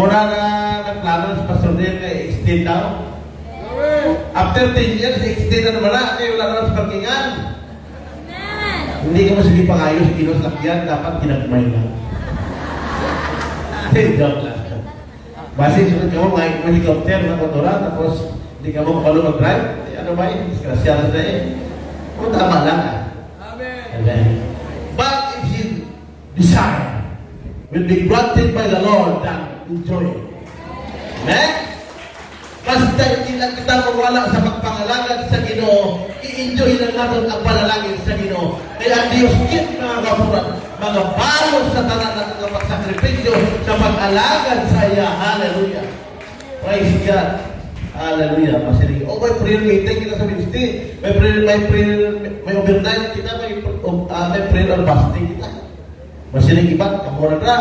Mura na nagplano sa Pastor Neil na extend daw. After 10 years, extend na naman na. Kaya wala naman sa parkingan. Hindi ka mo sige pangayos, kinos lakyan, dapat ginagmay lang. Joke lang. Basi sunod ka mo, may helicopter na motora, tapos hindi ka mo kapalo mag-drive. Ano ba yun? Disgrasya na eh. Kung tama lang Amen. But if you desire, will be granted by the Lord, then enjoy it. Amen? Basta hindi lang kita mawala sa pagpangalangin sa Ginoo, i-enjoy lang natin ang panalangin sa Ginoo. Kaya Diyos kit mga kapuran, mga balos sa tanan ng mga pagsakripisyo sa pag-alagad sa iya. Hallelujah. Praise God. Hallelujah. Masiri. Oh, may prayer meeting kita sa ministry. May overnight kita, may prayer or fasting kita. Masiri ibat, kamuran na.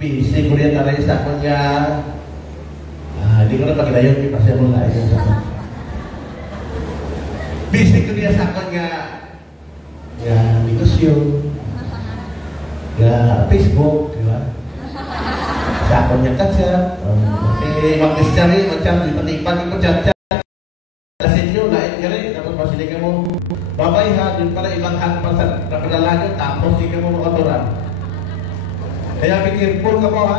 Busy ko rin na rin sa kanya. Hindi ko na pag-ilayon, ipasya mo na yun sa kanya. Busy ko niya sa kanya. Negosyo. Facebook, di ba? Sa kanya katsa. Mag-mystery, macam lipat-lipat ko chat-chat. Kasi nyo, lain ka rin. Tapos masili ka mo, babay ha, din pala ibang hangpan sa kapadalan nyo, tapos di ka mo makaturan. Kaya pikirpon ka po ha,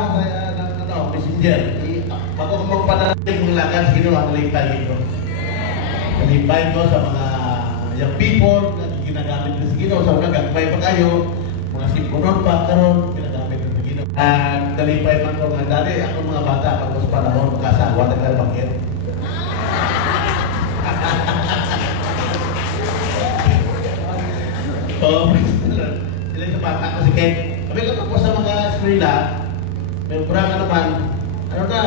sa messenger. Ako kung magpanalig mong lakad, sino ang nalipay ito? Nalipay ko sa mga young people, na ginagamit na sa Ginoo. Sa una, gagmay pa kayo, mga simpunon pa, karon ginagamit na sa Ginoo. Nalipay man ko nga dali, ako mga bata, pag sa panahon, magkasawa, naglalabangkit. So, sila sa bata ko si Ken. Sabi ko po sa mga eskwela, may kurang ka naman, ano na,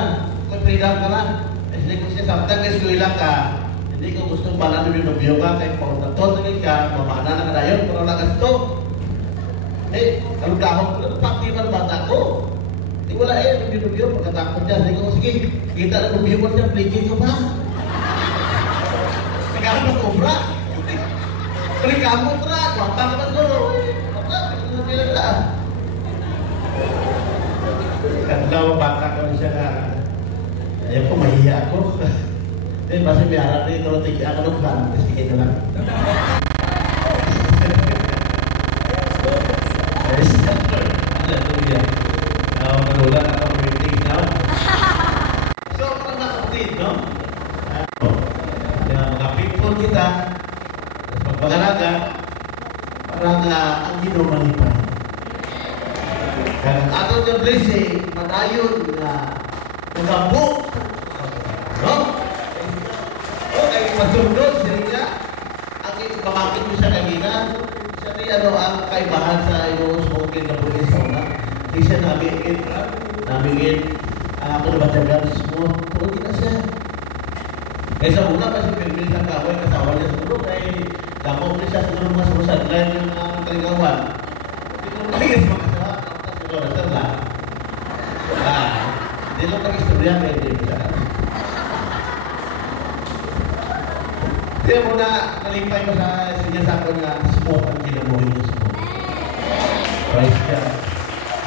may freedom ka na. Hindi ko siya samtang na eskwela ka, hindi ko gustong balan na binubyo ka, kahit pagkaton ka, mamana na ka na yun, pero nakasto. Kalugahon ko lang, pati man bata ko. Hindi wala binubyo, pagkatakot niya, hindi ko, sige, kita na binubyo mo niya, pligin ko pa. Nagkaroon ng obra. Pagkakamot mo tra, wapa ka man ko. Wapa, binubyo na. Kadlaw bata ko siya ka. Ayaw ko, mahiya ako. Then, basta may harap rin ito, tigyan ako ng plan. Sige ka lang. Hallelujah. Now, manulat ako ng meetings now. So, parang nakapatid, no? Mga people kita, tapos pagpagalaga, parang ang ginumanipay. Kaya ato yung blessing, madayon na nagabok. No? Okay, masundod siya niya. Ang ipamakit mo siya kanina, siya niya ang kaibahan sa iyong smoking na pulis sa una. Hindi siya namingin, ako na batyagan, smoke, tuloy na siya. Kaya sa una, kasi pinipili sa kaway, kasawa niya siguro, kaya damok niya siya siguro mga sumusad, lain yung kaligawan. Ito mayas mga sawa, siguro, sarla. Hindi lang nag-istorya, kaya hindi mo siya. Kaya muna, nalimpay mo sa sinyasako na smoke ang kinabuhin niya smoke. Praise God.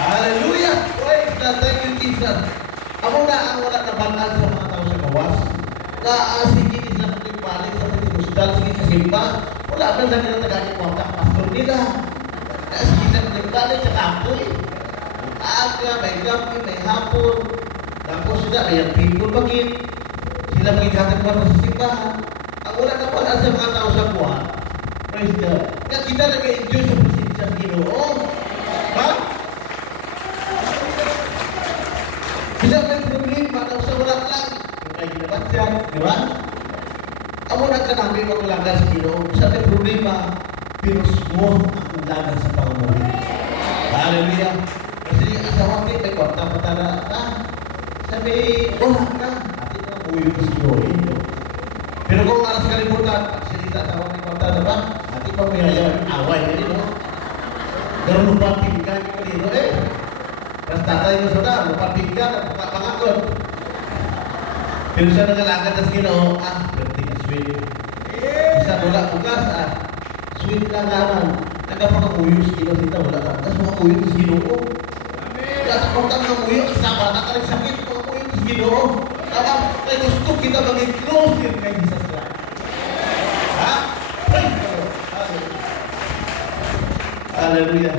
Hallelujah! Praise God. Thank you, Jesus. Ako na ang wala na banal sa mga tao sa kawas. Sige nila nagbalik sa pagkakastal, sige sa simba. Wala ba na nila tagaling mo ang pastor nila? Sige na nagbalik sa kapoy. Aga, may gabi, may hapon. Tapos sila, may people bagit. Sila magighatag mo sa simbahan. Ang wala na pala sa mga tao sa kuha, praise God. Kaya kita nag-enjoy sa presensya ng Ginoo. Ha? Bisa may problema daw sa wala lang. May ginabat siya, di ba? Amo na ka namin maglagan sa Ginoo. Bisa may problema, pinos mo ang lagan sa pangamuhi. Hallelujah. Kasi yung asawa may kwarta patara. Sabi, wala ka. Ati na uwi ko sa Ginoo. Pero kung alas kalimutan, pagsilita sa mga kwarta na ba, ati pa may ayaw, away na rin, no? Pero lupang pinggan yung kanino, Tapos tatay mo sa lupang pinggan, at pangakot. Pero siya nangalagad sa Ginoo, berarti ka sweet. Isa wala bukas, sweet lang naman. Nagpapakuyos Ginoo sita, wala ka. Tapos makakuyos sa Ginoo. Kaya sa kwarta ng uyos, sama na ka rin sakit. no? Kaya gusto kita maging closer kay Jesus Christ. Ha? Praise the Lord. Hallelujah.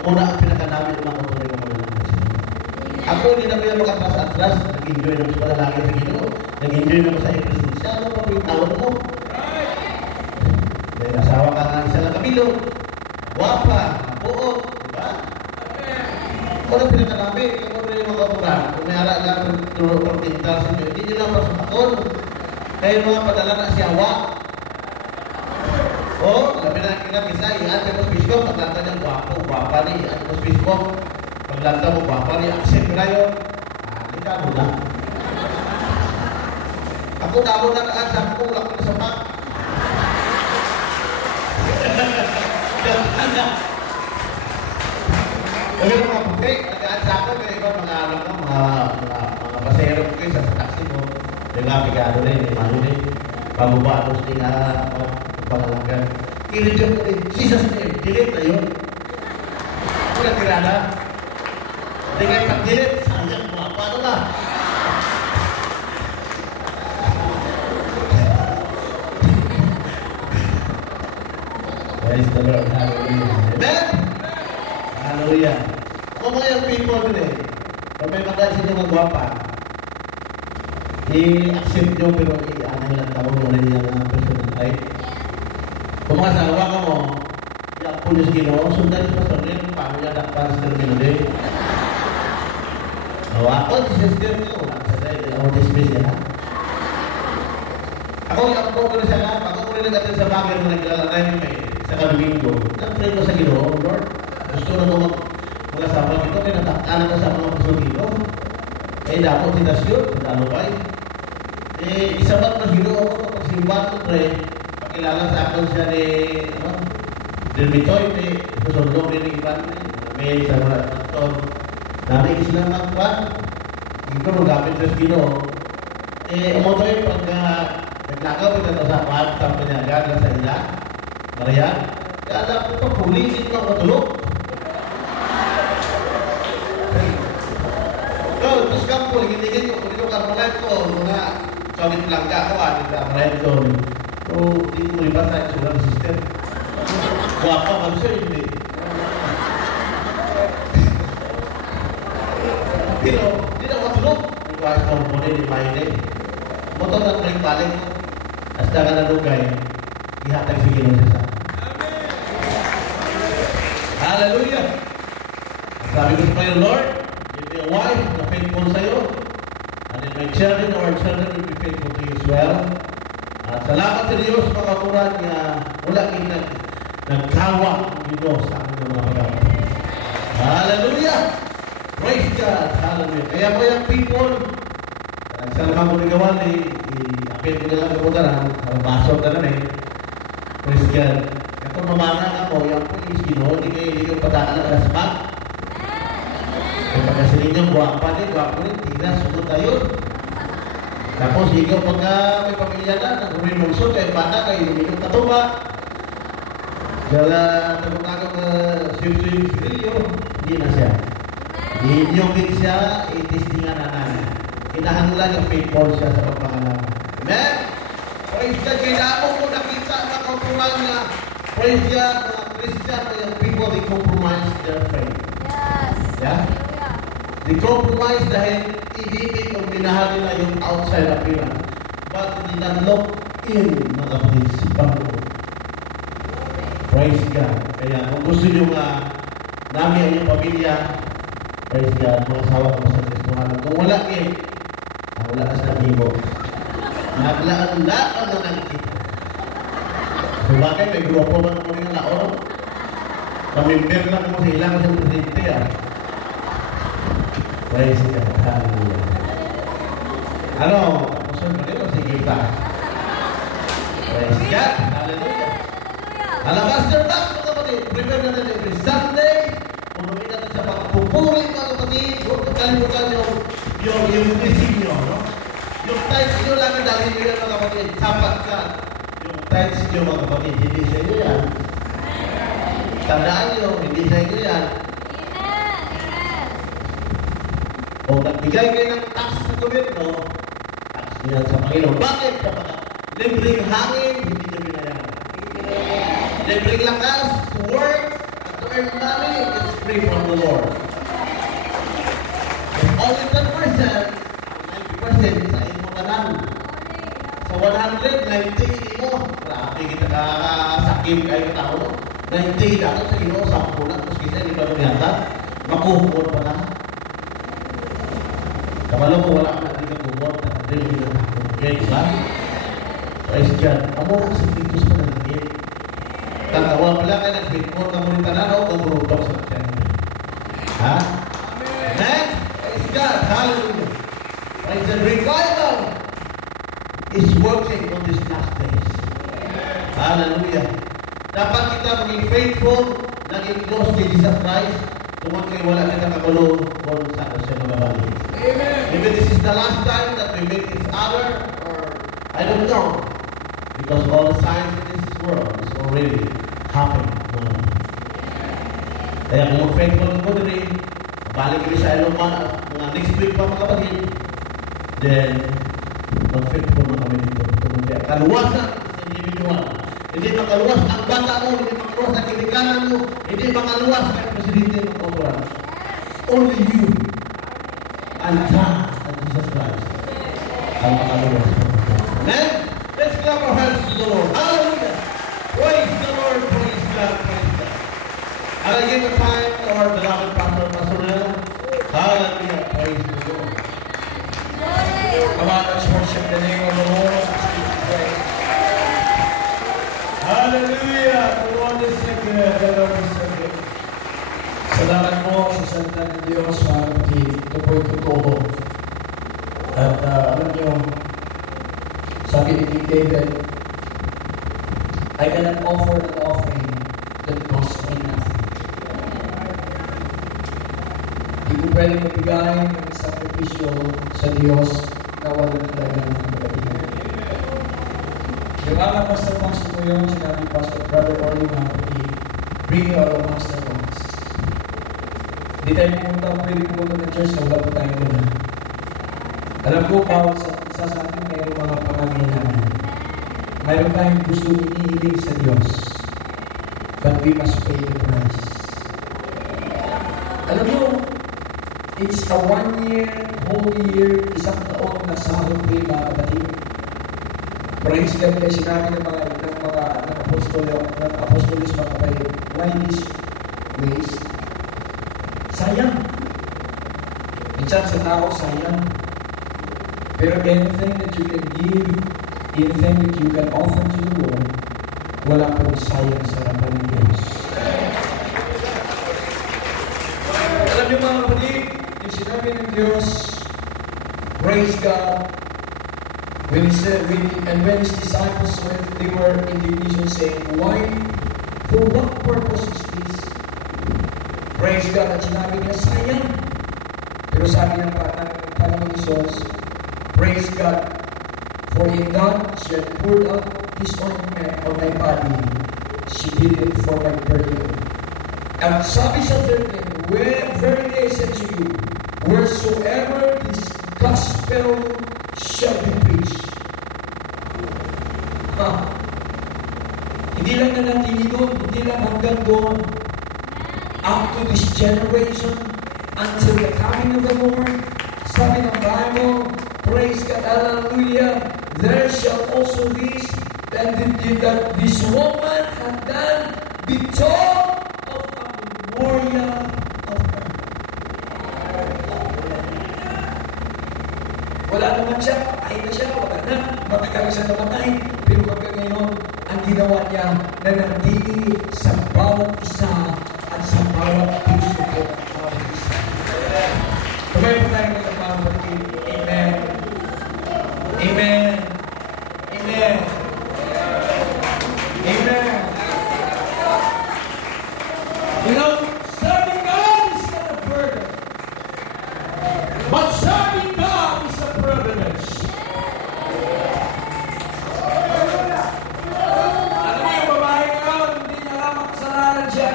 Ako na ang pinakadami ng mga kutuloy ng mga landas. Ako hindi na kaya makatras-atras, nag-enjoy naman sa palalaki sa Ginoo, nag-enjoy naman sa presensya, ano pa po yung tawag mo? Dahil asawa ka nga isa lang kabilo, wapa, buot, diba? Ako na pinakadami, ako na yung mga kuturan, kung may ara lang turo pang tintal sa inyo, hindi nyo lang pasapakon. Kaya mga padala na si Hawa. Labi na kita bisa, iyan mo sa Facebook, paglanta niya, guwapa ni, iyan mo sa Facebook. Paglanta mo, guwapa ni, accept na yun. Hindi ka mo lang. Ako damo na kaasa, ako lang na sa pa. Kaya mga puti, nag-aasa ako, kaya ikaw mga alam mo, mga pasero ko kayo sa taxi mo. Yung nga, pigado na yun, mano na yun. Pababa, tapos di nga, pangalagan. I-reject ko rin, Jesus name, delete na yun. Ako nagkirana. Hindi kayo pag-delete, sayang mo, paano na? Praise the Lord, hallelujah. Amen? Hallelujah. Kung mga yung people today, kung may magasin nyo magwapa, i-accept nyo, pero i-anay lang tawag mo rin yung personal life. Kung mga sawa ka mo, yung pulis Ginoo, sundan yung pastor rin, paano niya dakpan sa termino din. Ako, sister niyo, wala ka sa tayo, ako dismiss niya. Ako, ako ko rin siya nga, ako ko rin nag-atin sa bagay na naglalakay may sa Domingo. Nag-pray ko sa Ginoo, Lord, gusto na mo mga sabang ito, may natakanan ka sa mga pastor dito. Dapat tinasyon, dalubay. Isabat na Ginoo ko, kapag simbahan ko rin, pakilala sa akin siya ni, Dermitoy, may susundong rin ng iban, may sa mga pastor. Dami islang magpan, ito magamit sa Ginoo. Umotoy, pag naglakaw ko na sa kwarta, panyagan sa ila, Maria, kaya po pa pulisin ko matulog. Terus kamu lagi-lagi kok itu kan mulai tuh mga kawit langga ko ada ramai itu. Di libat saya sudah sistem. Apa maksud ini? Pero tidak mau tulog, buat komponen di main motor nak balik hasta ka nalugay, ihatag si Ginoo sa. Hallelujah. Sabi ko sa iyo, Lord, give me a wife na faithful sa iyo. And then my children, our children will be faithful to you as well. At salamat sa Diyos mga kapuran niya, wala kita nagkawa ang Ginoo sa aming mga pagkakas. Hallelujah. Praise God. Hallelujah. Kaya po yung people, nagsalaman ko ni Gawan, i-apit ko nilang kaputaran, basot na rin. Praise God. Kung mamana ako, yung po yung Ginoo, hindi kayo pataan na kasmat. Kung pagkasiling nyo, guwapa rin, tina, sunod tayo. Tapos, ikaw pagka may pamilya na, nag-urin monsod, kaya bata, kayo minum katuba. Kaya, nagpunta swim-swim sigarilyo, hindi na siya. Inyongin siya, itistingan na namin. Kinahanglan yung faithful siya sa pagpangalaman. Amen? Praise God, kailangan ko nakita na kautulan niya. Praise God, mga Christian, yung people, they compromise their faith. Yes. Yeah? They compromise dahil ibibig o minahal nila yung outside appearance. But they not look in, mga kapatid, si Panginoon. Praise God. Kaya kung gusto nyo namin ang iyong pamilya, praise God, mga asawa ko sa Kristohan. Kung wala wala ka sa ibo. Naglaan na nakikita. So bakit may grupo man mo rin ang laon? Pamimber lang mo sa ilang sa presidente Praise God. Hallelujah. Ano? Tapusin mo rin o sige pa? Praise God. Hallelujah. Alabaster tax mga kapatid. Prepare na natin every Sunday. Punuin natin sa pagpupuri mga kapatid. Huwag kalimutan yung blessing nyo, no? Yung tithes nyo lang ang dali nyo yan mga kapatid. Sapat ka. Yung tithes nyo mga kapatid, hindi sa inyo yan. Tandaan nyo, hindi sa inyo yan. O nagbigay kayo ng tax sa gobyerno, tax niya sa Panginoon. Bakit? Kapag libreng hangin, hindi niya binayaran. Libreng lakas to work, to earn money, it's free from the Lord. If only 10%, 90% sa imo tanan. Sa 100, 90 mo. Grabe kita kakasakim kayo tao. 90 dapat sa ino, 10 lang. Tapos kita, hindi ba lumiyata? Makuhumot pa na. Kabalo ko, wala ka na hindi ka kumot. Nakadil, hindi na ako. Okay, diba? Praise God. Amo na si Titus pa na nagigit. Tatawa pala kayo, nag-fitmot na mo rin tananaw, kamurutok sa channel. Ha? Amen? Praise God. Hallelujah. Praise the revival is working on these last days. Hallelujah. Dapat kita maging faithful, naging close kay Jesus Christ, tungkol kayo wala kita kagulo kung saan siya magabalik. Amen. Maybe this is the last time that we meet each other, or I don't know. Because all the signs in this world is already happening. Kaya kung mag-faithful ko rin, balik kami sa ilong mga next week pa mga kapatid, then mag-faithful na kami dito. Kaya kaluwasan sa individual. Hindi makaluwas ang bata mo, hindi makaluwas ang kinikanan mo, hindi makaluwas ang presidente ng konturan. Only you and God and Jesus Christ ang makaluwas. Amen? Let's clap our hands to the Lord. Hallelujah! Praise the Lord, praise God, praise God. I'll give the time to our beloved Pastor Pasorella. Hallelujah, praise the Lord. Come on, let's worship the name of the Lord. Hallelujah! The Lord is so good. The Lord is so good. Salamat mo sa salita ng Diyos, mga kapatid. Ito po'y totoo. At alam niyo, sabi ni King David, I cannot offer an offering that costs me nothing. Hindi ko pwede magbigay ng sakripisyo sa Diyos na walang talagang kapatigan. Yung mga Pastor ko yun, sinabi Pastor Brother Orly, mga kapatid, bring your master box. Hindi tayo pwede pumunta ng church na wala po tayong wala. Alam ko, bawat isa sa atin mayroong mga pangangailangan. Mayroon tayong gusto inihiling sa Diyos. But we must pay the price. Alam mo, it's a 1 year, whole year, isang taon na sahod ko yung mga kapatid. Praise God kaya sinabi ng apostolis mga kapatid, why this waste? Sayang. Minsan sa tao, sayang. Pero anything that you can give, anything that you can offer to the Lord, wala pong sayang sa harapan ng Diyos. Alam niyo mga kapatid, yung sinabi ng Diyos, praise God, when He said, when His disciples, when they were in division saying, why, for what purpose is this? Praise God, at sinabi niya, sayang. Pero sabi ng Panginoon Jesus, praise God, for in God she had poured out His ointment on my body. She did it for my burial. And sabi sa 13, verily I said to you, wheresoever this gospel shall be preached. Hindi lang nanatili doon, hindi lang hanggang doon. Up to this generation, until the coming of the Lord, sabi ng Bible, praise God, hallelujah, there shall also this, that this woman had done be told of a memorial of her. Wala naman siya, patay na siya, wala na, matagal siya namatay, pero hanggang ngayon, ang ginawa niya na nandili sa bawat isa at sa bawat puso ko mga isa. Tumayo po tayo ng mga kapatid. Amen. Amen. Amen. Amen. You know, serving God is not a burden. But serving God is a privilege. Alam mo yung babae ngayon, hindi niya alam ang kasalanan siya.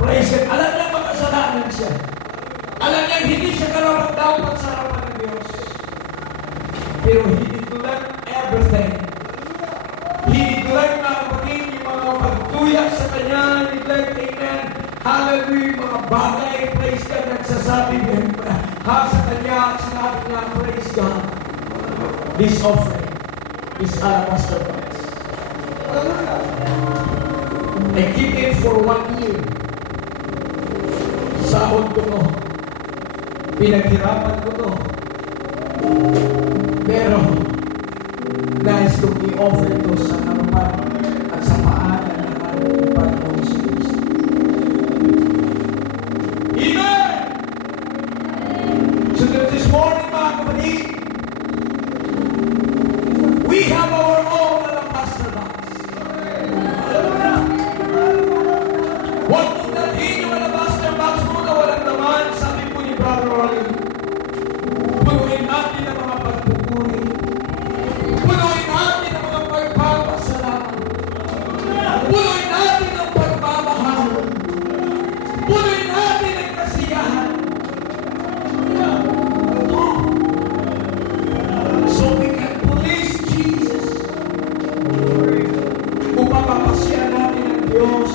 Praise God. Pero he neglect everything. He neglect, mga kapatid, yung mga pagtuyak sa kanya, neglect, amen. Hallelujah, mga bagay, praise God, nagsasabi ha sa kanya, sinabi niya, praise God. This offering is alabaster box. I keep it for 1 year. Sahod ko to. Pinaghirapan ko to. Pero, nais kong i-offer to sa karupan at sa paanan ng ating Panginoon Jesus. Amen! So this morning, mga kapatid, we have our own alabaster box. Huwag mong dalhin yung alabaster box mo na walang laman, sabi po ni Brother Rolly. Punuin natin ang mga pagpupuri. Punuin natin ang mga pagpapasalamat. Punuin natin ang pagmamahal. Punuin natin ang kasiyahan. So we can please Jesus. Upang mapasya natin ang Diyos.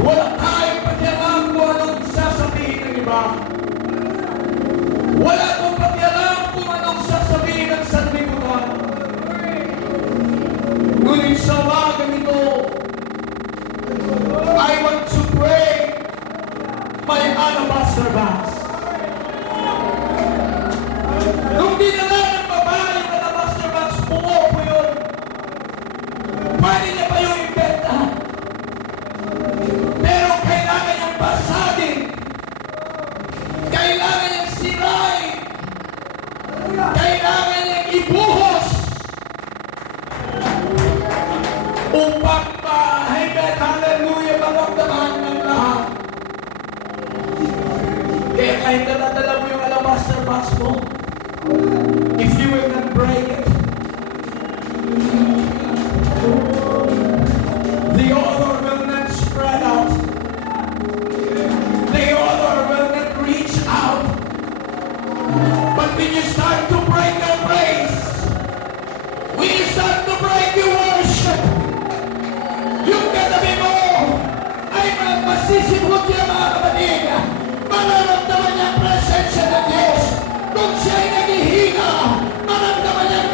Wala tayong pakialam kung anong sasabihin ng iba. Wala akong pakialam kung anong sasabihin ng sanlibutan. Ngunit sa umagang ito, I want to pray my alabaster box. Kung dinala ng babae yung alabaster box, buo po yun. Pwede niya pa yung ibentahan. Pero kailangan niyang basagin. Kailangan niyang sirain. Kailangan niyang ibuhos. Upang mahigat, hallelujah, maramdaman ng lahat. Kaya kahit nadadala mo yung alabaster box mo, if you will not break it, the odor will not spread out. The odor will not reach out. But when you start to break your praise, when you start to break your worship, yung katabi mo ay masisibot niya, mga kapatid. Mararamdaman niya ang presensya ng Diyos. Kung siya'y naghihina, maramdaman niya ang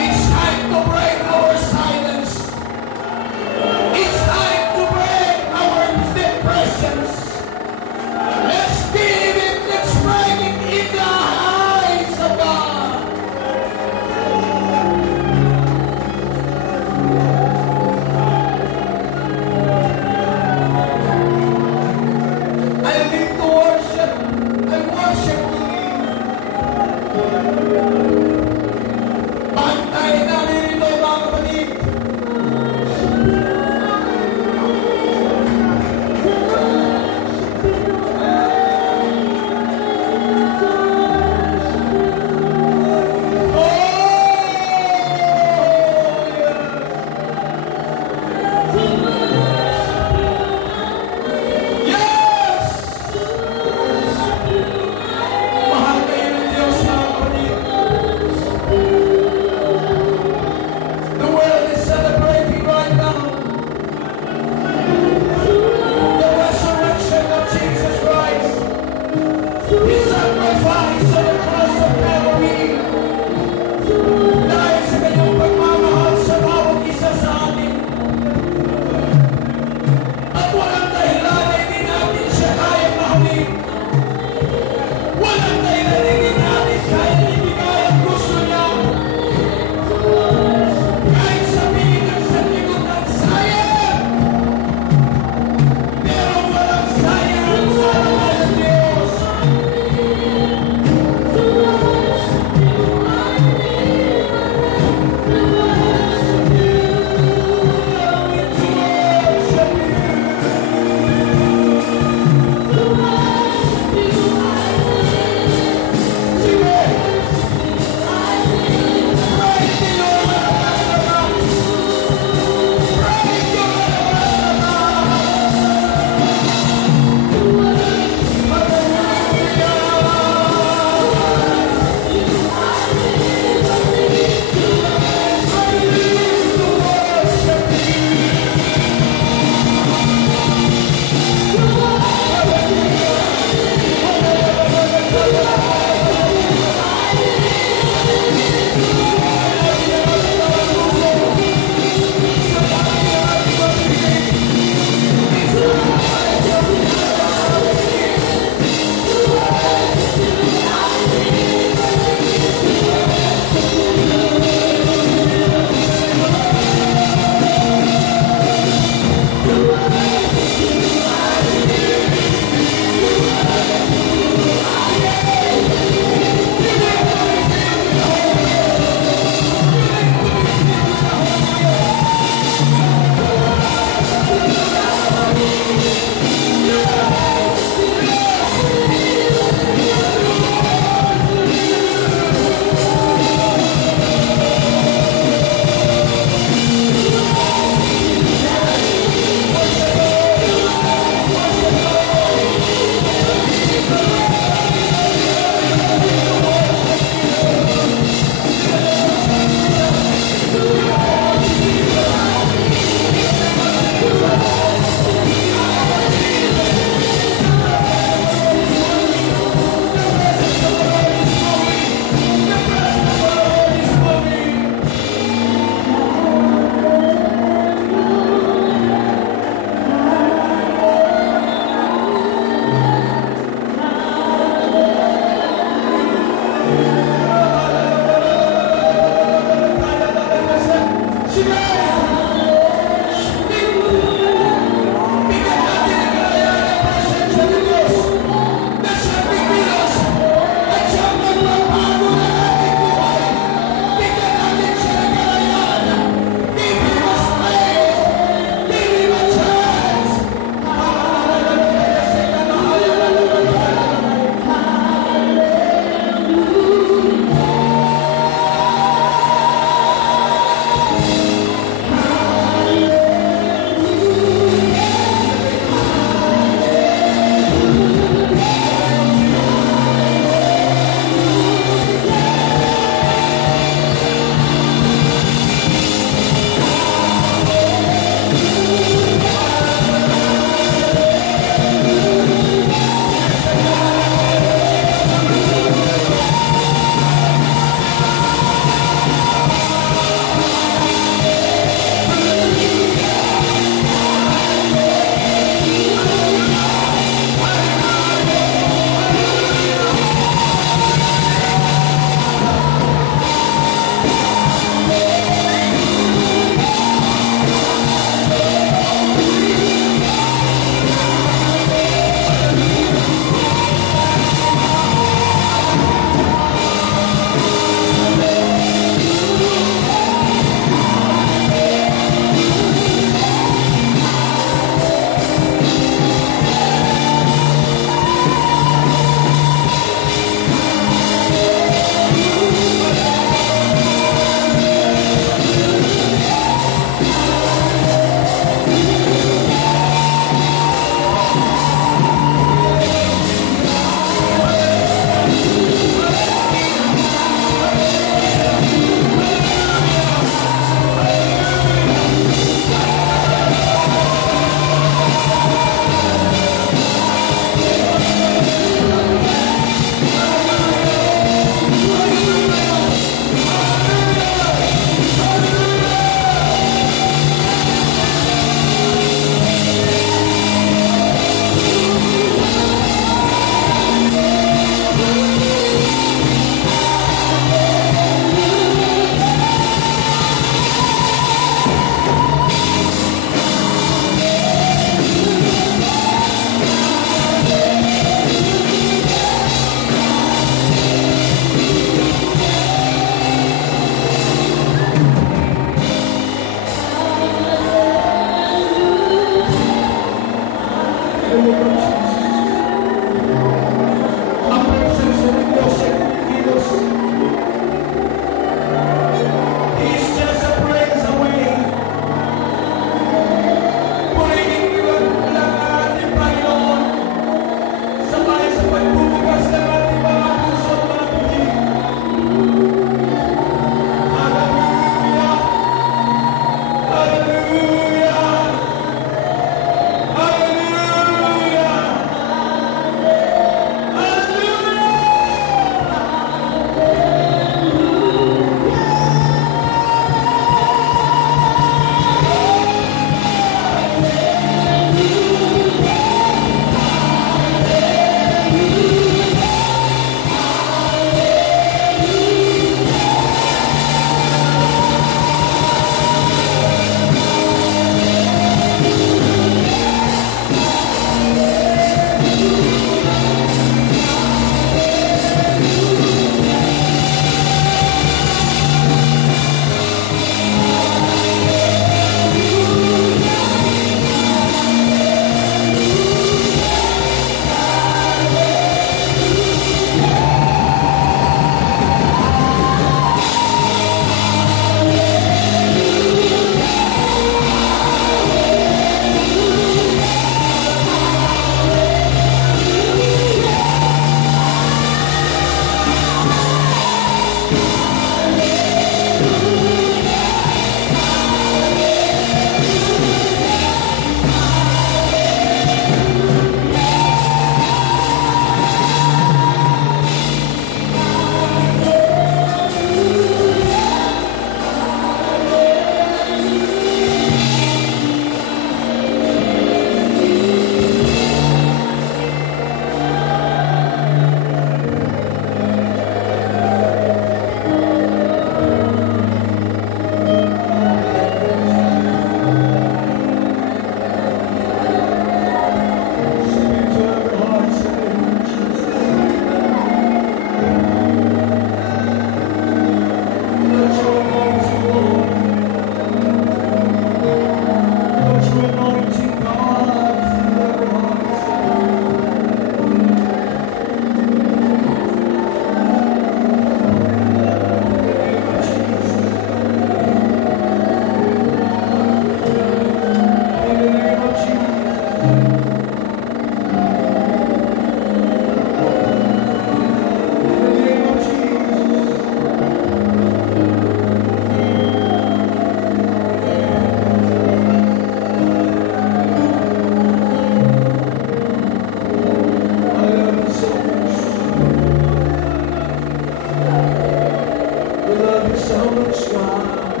so much, God.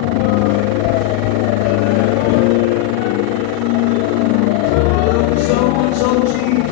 Love you so much, oh Jesus.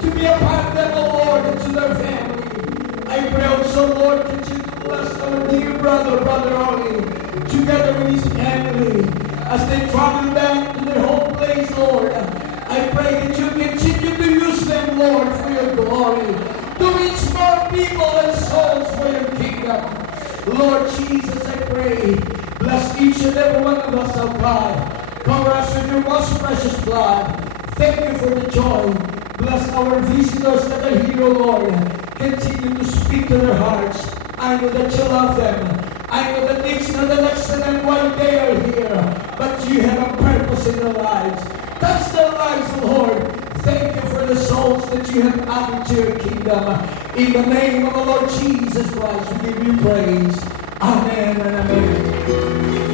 to be upon them, O Lord, and to their family. I pray also, Lord, that you bless our dear Brother Ollie, together with his family, as they travel back to their home place, Lord. I pray that you continue to use them, Lord, for your glory, to reach more people and souls for your kingdom. Lord Jesus, I pray, bless each and every one of us, oh God. Cover us with your most precious blood. Thank you for the joy. Bless our visitors that are here, oh Lord. Continue to speak to their hearts. I know that you love them. I know that it's not an accident why they are here, but you have a purpose in their lives. Touch their lives, oh Lord. Thank you for the souls that you have added to your kingdom. In the name of the Lord Jesus Christ, we give you praise. Amen and amen.